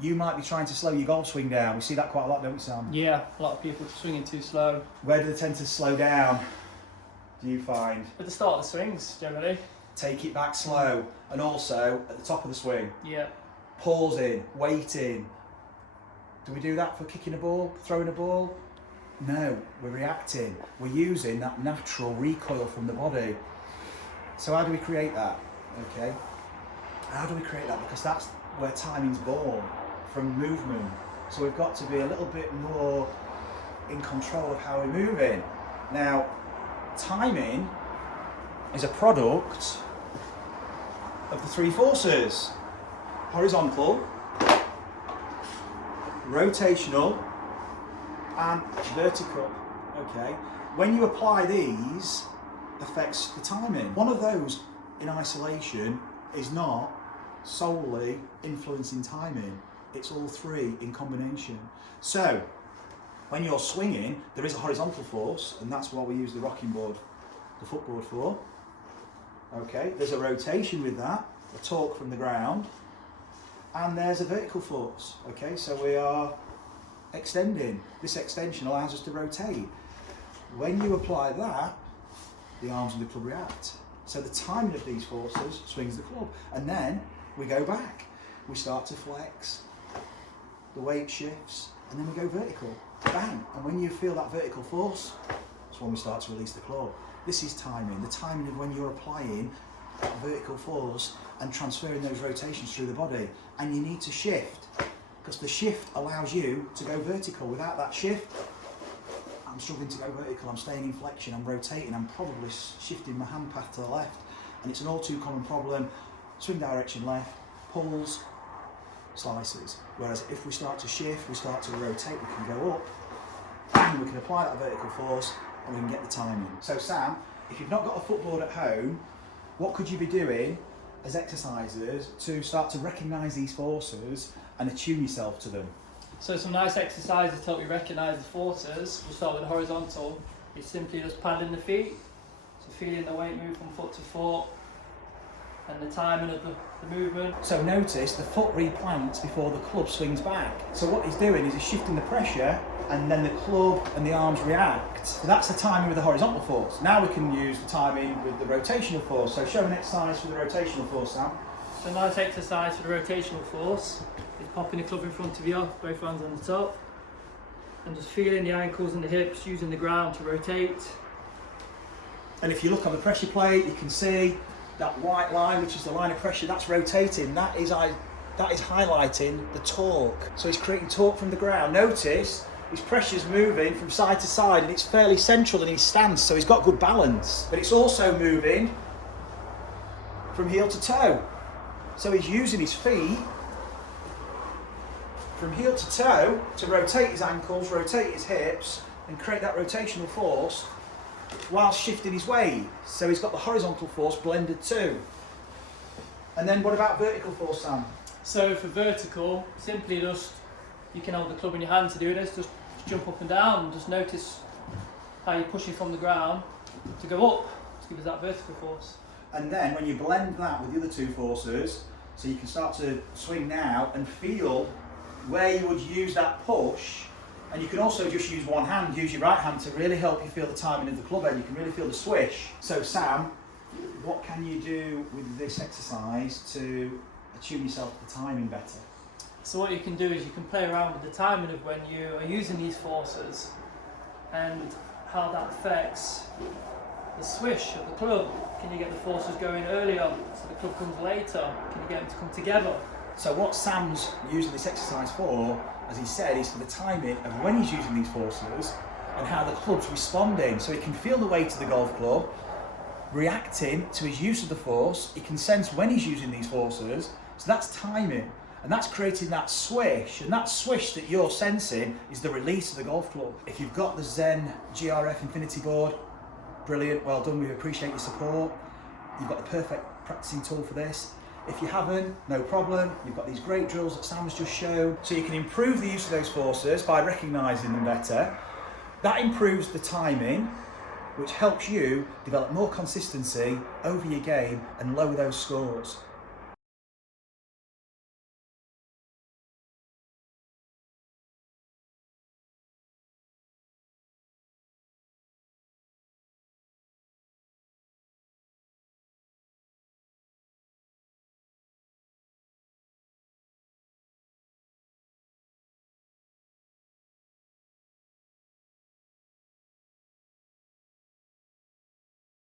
You might be trying to slow your golf swing down. We see that quite a lot, don't we, Sam? Yeah, a lot of people swinging too slow. Where do they tend to slow down, do you find? At the start of the swings, generally. Take it back slow, and also at the top of the swing. Yeah. Pausing, waiting. Do we do that for kicking a ball, throwing a ball? No, we're reacting. We're using that natural recoil from the body. So how do we create that? Okay. How do we create that? Because that's where timing's born, from movement. So we've got to be a little bit more in control of how we're moving. Now, timing is a product of the three forces: horizontal, rotational, and vertical. Okay. When you apply these, affects the timing. One of those in isolation is not solely influencing timing. It's all three in combination. So when you're swinging, there is a horizontal force, and that's what we use the rocking board, the footboard for. Okay, there's a rotation with that, a torque from the ground, and there's a vertical force. Okay, so we are extending. This extension allows us to rotate. When you apply that, the arms of the club react. So the timing of these forces swings the club, and then we go back. We start to flex, the weight shifts, and then we go vertical. Bang! And when you feel that vertical force, that's when we start to release the club. This is timing, the timing of when you're applying that vertical force and transferring those rotations through the body. And you need to shift, because the shift allows you to go vertical. Without that shift, I'm struggling to go vertical, I'm staying in flexion, I'm rotating, I'm probably shifting my hand path to the left. And it's an all too common problem. Swing direction left, pulls, slices. Whereas if we start to shift, we start to rotate, we can go up, and we can apply that vertical force, and we can get the timing. So Sam, if you've not got a footboard at home, what could you be doing as exercises to start to recognise these forces and attune yourself to them? So some nice exercises to help you recognise the forces. We'll start with the horizontal. It's simply just paddling the feet, so feeling the weight move from foot to foot, and the timing of the movement. So notice the foot replants before the club swings back. So what he's doing is he's shifting the pressure, and then the club and the arms react. So that's the timing with the horizontal force. Now we can use the timing with the rotational force. So show an exercise for the rotational force, Sam. So a nice exercise for the rotational force is popping the club in front of you, both hands on the top, and just feeling the ankles and the hips, using the ground to rotate. And if you look on the pressure plate, you can see that white line, which is the line of pressure, that's rotating. That is highlighting the torque. So he's creating torque from the ground. Notice his pressure's moving from side to side, and it's fairly central in his stance, so he's got good balance. But it's also moving from heel to toe. So he's using his feet from heel to toe to rotate his ankles, rotate his hips, and create that rotational force while shifting his weight. So he's got the horizontal force blended too. And then what about vertical force, Sam? So for vertical, simply just, you can hold the club in your hand to do this, just jump up and down, and just notice how you're pushing from the ground to go up, to give us that vertical force. And then when you blend that with the other two forces, so you can start to swing now and feel where you would use that push. And you can also just use one hand, use your right hand to really help you feel the timing of the club head. You can really feel the swish. So Sam, what can you do with this exercise to attune yourself to the timing better? So what you can do is you can play around with the timing of when you are using these forces and how that affects the swish of the club. Can you get the forces going earlier so the club comes later? Can you get them to come together? So what Sam's using this exercise for, as he said, is for the timing of when he's using these forces and how the club's responding. So he can feel the weight of the golf club reacting to his use of the force. He can sense when he's using these forces. So that's timing. And that's creating that swish. And that swish that you're sensing is the release of the golf club. If you've got the ZEN GRF Infinity board, brilliant, well done, we appreciate your support. You've got the perfect practicing tool for this. If you haven't, no problem. You've got these great drills that Sam's just shown. So you can improve the use of those forces by recognising them better. That improves the timing, which helps you develop more consistency over your game and lower those scores.